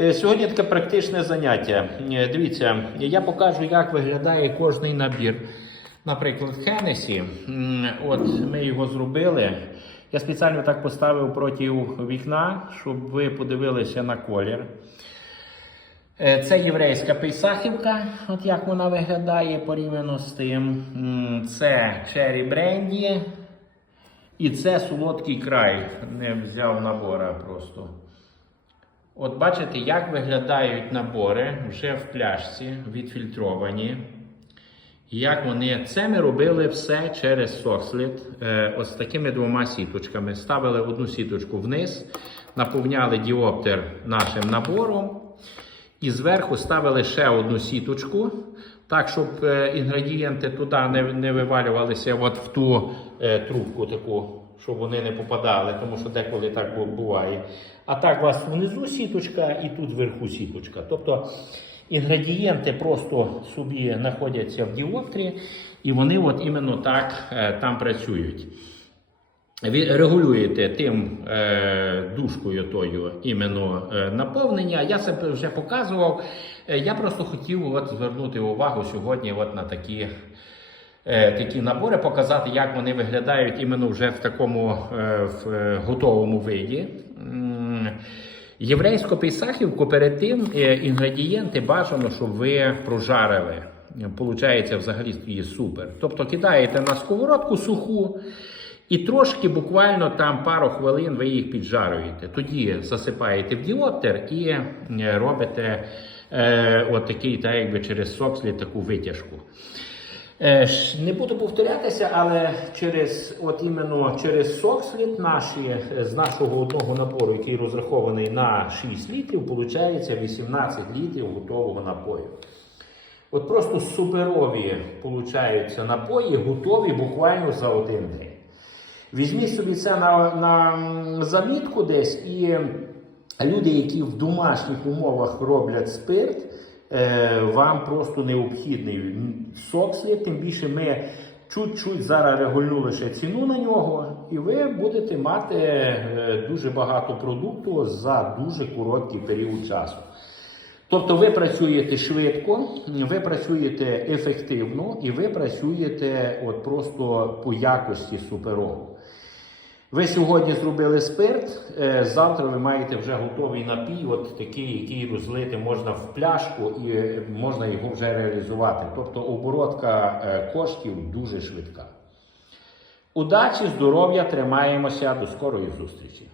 Е, Сьогодні таке практичне заняття. Е, Дивіться, я покажу, як виглядає кожний набір. Наприклад, Хенесі. От ми його зробили. Я спеціально так поставив проти вікна, щоб ви подивилися на колір. Е, Це єврейська пейсахівка, от як вона виглядає порівняно з тим. Це Черрі Бренді. І це солодкий край. Не взяв набора просто. От бачите, як виглядають набори вже в пляшці, відфільтровані. Як вони це ми робили все через Soxlit, е, ось такими двома сіточками. Ставили одну сіточку вниз, наповняли діоптер нашим набором, і зверху ставили ще одну сіточку, так, щоб е, інгредієнти туди не, не вивалювалися от в ту е, трубку таку, щоб вони не попадали, тому що деколи так буває. А так у вас внизу сіточка і тут вверху сіточка. Тобто інгредієнти просто собі знаходяться в діоптрі, і вони от іменно так е, там працюють. Ви регулюєте тим е, дужкою тою іменно е, наповнення. Я це вже показував. Е, я просто хотів от звернути увагу сьогодні от на такі, такі набори, показати, як вони виглядають іменно вже в такому е, в, е, готовому виді. Єврейську пейсахівку перед тим е, інгредієнти бажано, щоб ви прожарили. Получається взагалі її супер. Тобто кидаєте на сковородку суху. І трошки буквально там пару хвилин ви їх піджарюєте. Тоді засипаєте в діоптер і е, робите е, от такий, так якби через сокслі таку витяжку. Е, ж Не буду повторятися, але через от іменно через соксліт наші е, з нашого одного набору, який розрахований на 6 літрів, виходить 18 літрів готового напою. От просто суперові получаються напої, готові буквально за один день. Візьміть собі це на, на замітку десь, і люди, які в домашніх умовах роблять спирт, е, вам просто необхідний сокслід, тим більше ми чуть-чуть зараз регульнули ще ціну на нього, і ви будете мати е, дуже багато продукту за дуже короткий період часу. Тобто ви працюєте швидко, ви працюєте ефективно і ви працюєте от просто по якості суперово. Ви сьогодні зробили спирт, е, завтра ви маєте вже готовий напій, от такий, який розлити можна в пляшку і е, можна його вже реалізувати. Тобто оборотка е, коштів дуже швидка. Удачі, здоров'я, тримаємося, до скорої зустрічі!